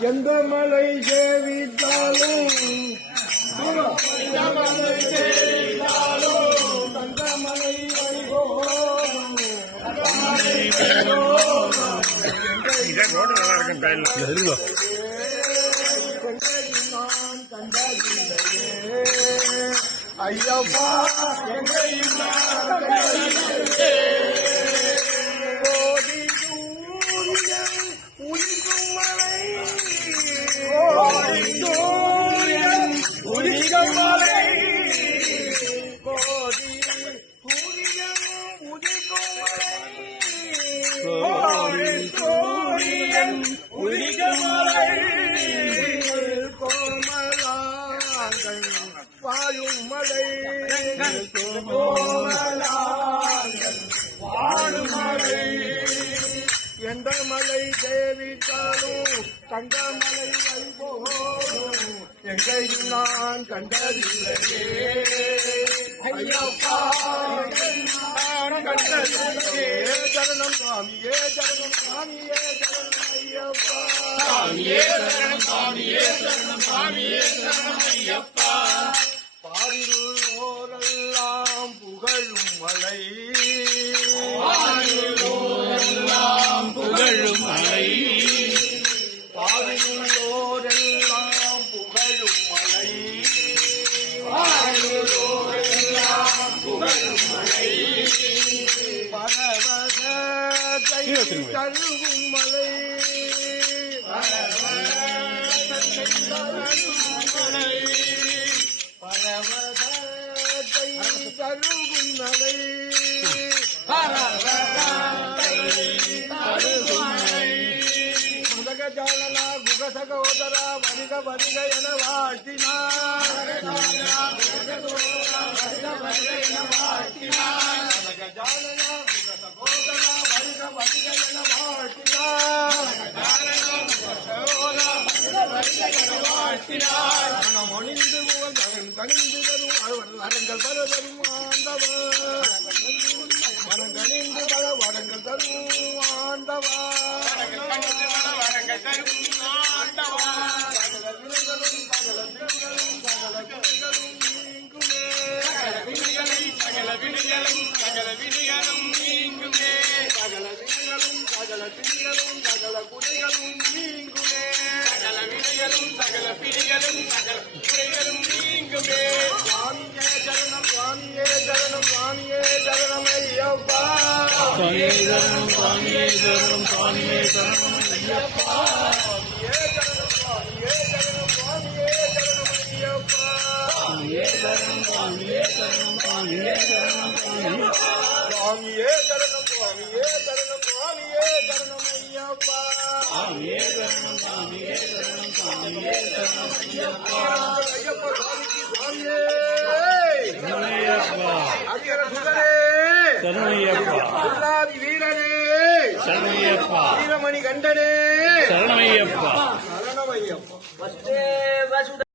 எந்த மலை சேவித்தாலும் தந்த மலை வைகோரும் நான் கண்டதில்லையே ஐயப்பா எங்கேயும் நான் கண்டதில்லையே. எந்த மலை தேவிட்டாலும் கண்ட மலை எங்கையும் நான் கண்டதில்லையே. ஐயப்பா எங்கேயும் நான் கண்டதில்லையே. சரணம் சுவாமியே சரணம் சுவாமியே சரணம் ஐயப்பா. சுவாமியே சரணம் சுவாமியே சரணம் சுவாமியே சரணம் ஐயப்பா. பரவசத்தை தழுவும் மலை பரவசத்தை தழுவும் மலை வணிக வணிக என வாழ்த்தினார் புகழ் மகன் கணிந்து தரும் வரங்கள் பல தரும் ஆண்டவர் மனம் பல வரங்கள் தரும் ஆண்டவர் சகல வினைகளும் சகல வினைகளும் நீங்குமே சகல வினைகளும் சகல சகல குறைகளும் சுவாமியே சரணம் சுவாமியே சரணம் ஐயப்பா சுவாமியே சரணம் சுவாமியே சரணம் சுவாமியே சரணம் சுவாமியே சுவாமியே சரணம் சுவாமியே சரணம் சுவாமியே சரணம் ஐயப்பா சுவாமியே சரணம் சுவாமியே சரணம் சுவாமியே சரணம் ஐயப்பா ஐயப்பா சுவாமிக்கு சுவாமியே சரணையப்பா வீரமணி கண்டனே. சரணையப்பா சரணமையப்பா